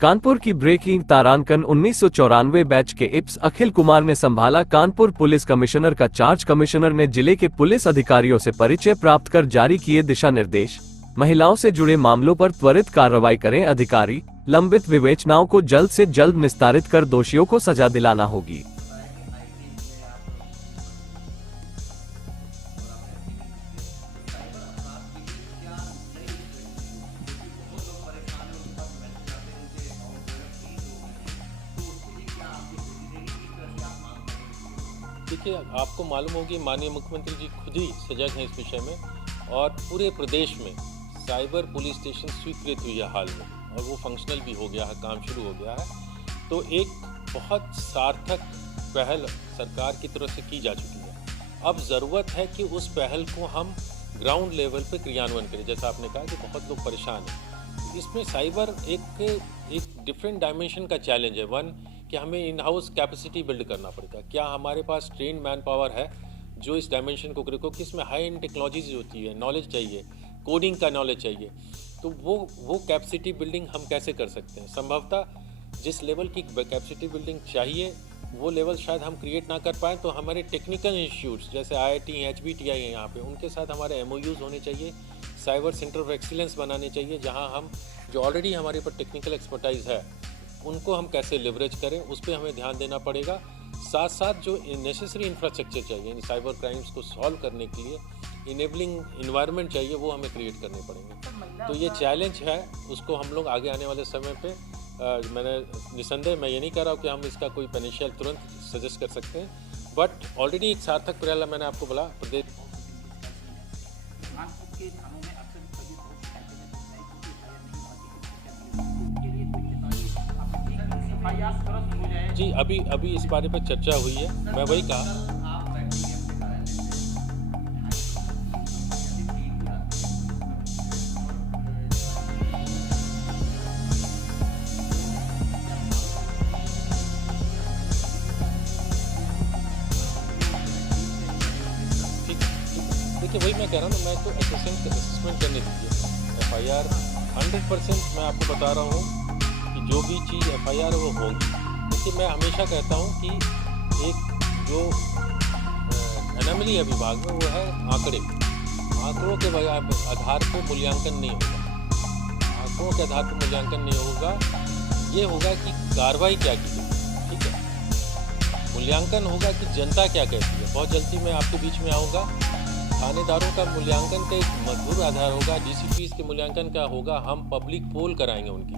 कानपुर की breaking तारांकन 1994 batch के इप्स अखिल कुमार ने संभाला कानपुर पुलिस कमिश्नर का चार्ज। कमिश्नर ने जिले के पुलिस अधिकारियों से परिचय प्राप्त कर जारी किए दिशा निर्देश। महिलाओं से जुड़े मामलों पर त्वरित कार्रवाई करें अधिकारी। लंबित विवेचनाओं को जल्द से जल्द निस्तारित कर दोषियों को सजा दिलाना होगी। देखिए, आपको मालूम होगी माननीय मुख्यमंत्री जी खुद ही सजग हैं इस विषय में और पूरे प्रदेश में साइबर पुलिस स्टेशन स्वीकृत हुई है हाल में और वो फंक्शनल भी हो गया है, काम शुरू हो गया है। तो एक बहुत सार्थक पहल सरकार की तरफ से की जा चुकी है। अब ज़रूरत है कि उस पहल को हम ग्राउंड लेवल पे क्रियान्वयन करें। जैसा आपने कहा कि बहुत लोग परेशान हैं, इसमें साइबर एक डिफरेंट डायमेंशन का चैलेंज है। वन कि हमें इन हाउस कैपेसिटी बिल्ड करना पड़ेगा। क्या हमारे पास ट्रेन मैन पावर है जो इस डायमेंशन को करे, क्योंकि इसमें हाई एंड टेक्नोलॉजीज होती है, नॉलेज चाहिए, कोडिंग का नॉलेज चाहिए। तो वो कैपेसिटी बिल्डिंग हम कैसे कर सकते हैं? संभवतः जिस लेवल की कैपेसिटी बिल्डिंग चाहिए वो लेवल शायद हम क्रिएट ना कर पाएँ, तो हमारे टेक्निकल इंस्टीट्यूट्स जैसे IIT HBTI हैं यहाँ पे, उनके साथ हमारे MOUs होने चाहिए। साइबर सेंटर ऑफ एक्सीलेंस बनाने चाहिए जहाँ हम जो ऑलरेडी हमारे ऊपर टेक्निकल एक्सपर्टाइज है उनको हम कैसे लेवरेज करें, उस पर हमें ध्यान देना पड़ेगा। साथ साथ जो नेसेसरी इंफ्रास्ट्रक्चर चाहिए इन साइबर क्राइम्स को सॉल्व करने के लिए इनेबलिंग इन्वायरमेंट चाहिए, वो हमें क्रिएट करने पड़ेंगे। तो ये चैलेंज है, उसको हम लोग आगे आने वाले समय पे मैंने निसंदेह मैं ये नहीं कह रहा हूँ कि हम इसका कोई पेनिशियल तुरंत सजेस्ट कर सकते हैं, बट ऑलरेडी एक सार्थक प्रयास मैंने आपको बोला प्रदेश जी अभी इस बारे पर चर्चा हुई है। मैं वही कहा देखिए, वही मैं कह रहा हूँ ना, मैं तो असेसमेंट करने दीजिए। FIR 100% मैं आपको बता रहा हूँ कि जो भी चीज़ FIR वो होगी। देखिए, मैं हमेशा कहता हूँ कि एक जो एनोमली है विभाग में वो है आंकड़ों के आधार पर मूल्यांकन नहीं होगा। आंकड़ों के आधार पर मूल्यांकन नहीं होगा, ये होगा कि कार्रवाई क्या की गई, ठीक है। मूल्यांकन होगा कि जनता क्या कहती है। बहुत जल्दी मैं आपके बीच में आऊँगा। थानेदारों का मूल्यांकन का एक मजबूत आधार होगा, DCPs के मूल्यांकन का होगा। हम पब्लिक पोल कराएंगे, उनकी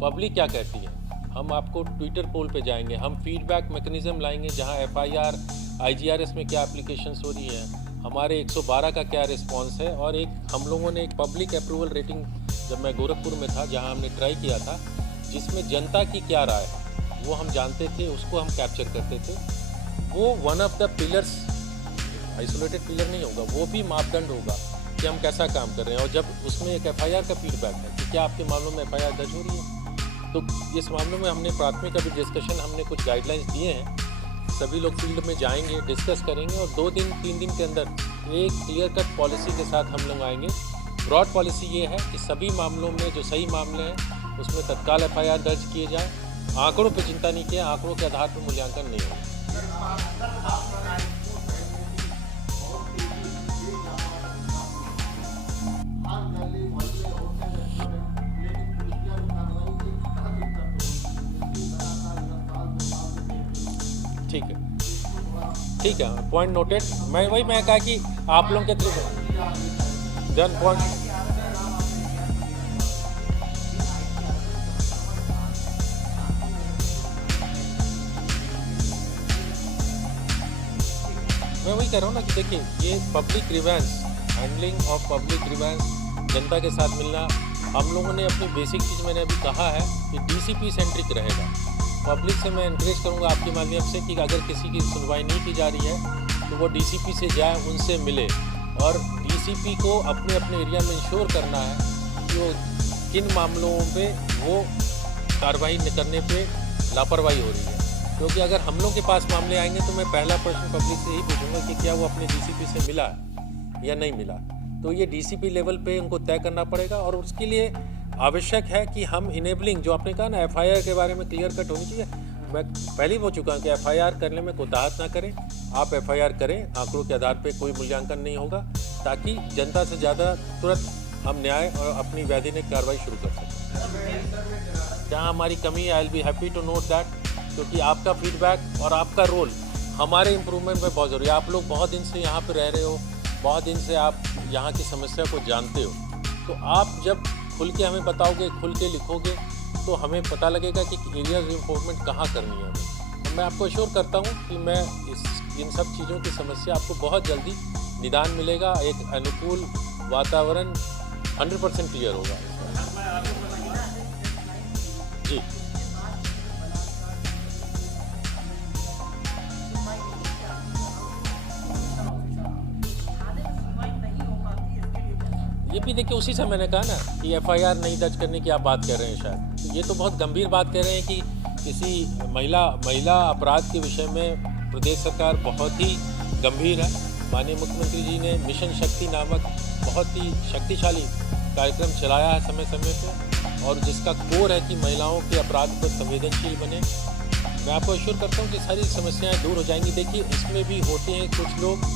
पब्लिक क्या कहती है। हम आपको ट्विटर पोल पे जाएंगे, हम फीडबैक मैकेनिज्म लाएंगे जहां FIR IGRS में क्या एप्लीकेशंस हो रही हैं, हमारे 112 का क्या रिस्पांस है। और एक हम लोगों ने एक पब्लिक अप्रूवल रेटिंग जब मैं गोरखपुर में था जहां हमने ट्राई किया था, जिसमें जनता की क्या राय है वो हम जानते थे, उसको हम कैप्चर करते थे। वो one of the pillars, isolated pillar नहीं होगा, वो भी मापदंड होगा कि हम कैसा काम कर रहे हैं। और जब उसमें एक FIR का फीडबैक है कि क्या आपके मामलों में FIR दर्ज हो रही है, तो इस मामलों में हमने प्राथमिक अभी डिस्कशन, हमने कुछ गाइडलाइंस दिए हैं। सभी लोग फील्ड में जाएंगे, डिस्कस करेंगे और 2-3 दिन के अंदर एक क्लियर कट पॉलिसी के साथ हम लोग आएंगे। ब्रॉड पॉलिसी ये है कि सभी मामलों में जो सही मामले हैं उसमें तत्काल FIR दर्ज किए जाए। आंकड़ों पर चिंता नहीं किया, आंकड़ों के आधार पर मूल्यांकन नहीं होगा। ठीक है, पॉइंट नोटेड। मैं कहा कि आप लोगों के थ्रू डन पॉइंट। मैं वही कह रहा हूँ ना कि देखिए, ये public grievance, handling of public grievance, जनता के साथ मिलना, हम लोगों ने अपनी बेसिक चीज़ मैंने अभी कहा है कि DCP सेंट्रिक रहेगा। पब्लिक से मैं इनकरेज करूंगा आपके माध्यम से कि अगर किसी की सुनवाई नहीं की जा रही है तो वो DCP से जाए, उनसे मिले। और DCP को अपने अपने एरिया में इंश्योर करना है कि वो किन मामलों पे वो कार्रवाई करने पे लापरवाही हो रही है। क्योंकि अगर हम लोग के पास मामले आएंगे तो मैं पहला प्रश्न पब्लिक से यही पूछूंगा कि क्या वो अपने DCP से मिला या नहीं मिला। तो ये DCP लेवल पे उनको तय करना पड़ेगा और उसके लिए आवश्यक है कि हम इनेबलिंग, जो आपने कहा ना एफआईआर के बारे में क्लियर कट होनी चाहिए, मैं पहले ही बोल चुका हूँ कि एफआईआर करने में कोताहत ना करें। आप एफआईआर करें, आंकड़ों के आधार पे कोई मूल्यांकन नहीं होगा, ताकि जनता से ज़्यादा तुरंत हम न्याय और अपनी वैधानिक कार्रवाई शुरू कर सकें। जहाँ हमारी कमी है, I will be happy to note that, क्योंकि आपका फीडबैक और आपका रोल हमारे इम्प्रूवमेंट में बहुत ज़रूरी है। आप लोग बहुत दिन से यहाँ पर रह रहे हो, बहुत दिन से आप यहाँ की समस्या को जानते हो, तो आप जब खुल के हमें बताओगे, खुल के लिखोगे, तो हमें पता लगेगा कि एरियाज इम्प्रूवमेंट कहाँ करनी है हमें। तो मैं आपको एश्योर करता हूँ कि मैं इन सब चीज़ों की समस्या आपको बहुत जल्दी निदान मिलेगा, एक अनुकूल वातावरण 100% क्लियर होगा जी। ये भी देखिए, उसी से मैंने कहा ना कि एफआईआर नहीं दर्ज करने की आप बात कर रहे हैं शायद, तो ये तो बहुत गंभीर बात कर रहे हैं कि किसी महिला अपराध के विषय में प्रदेश सरकार बहुत ही गंभीर है। माननीय मुख्यमंत्री जी ने मिशन शक्ति नामक बहुत ही शक्तिशाली कार्यक्रम चलाया है समय समय पे, और जिसका कोर है कि महिलाओं के अपराध पर संवेदनशील बने। मैं आपको एश्योर करता हूँ कि सारी समस्याएं दूर हो जाएंगी। देखिए, इसमें भी होते हैं कुछ लोग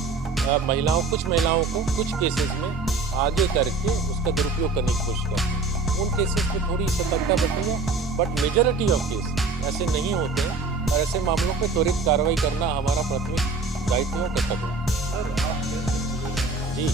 कुछ महिलाओं को कुछ केसेस में आगे करके उसका दुरुपयोग करने की कोशिश करते हैं। उन केसेस में थोड़ी सतर्कता बरतेंगे, बट मेजॉरिटी ऑफ केस ऐसे नहीं होते हैं, और ऐसे मामलों पे त्वरित कार्रवाई करना हमारा प्राथमिक दायित्व और कर्तव्य है जी।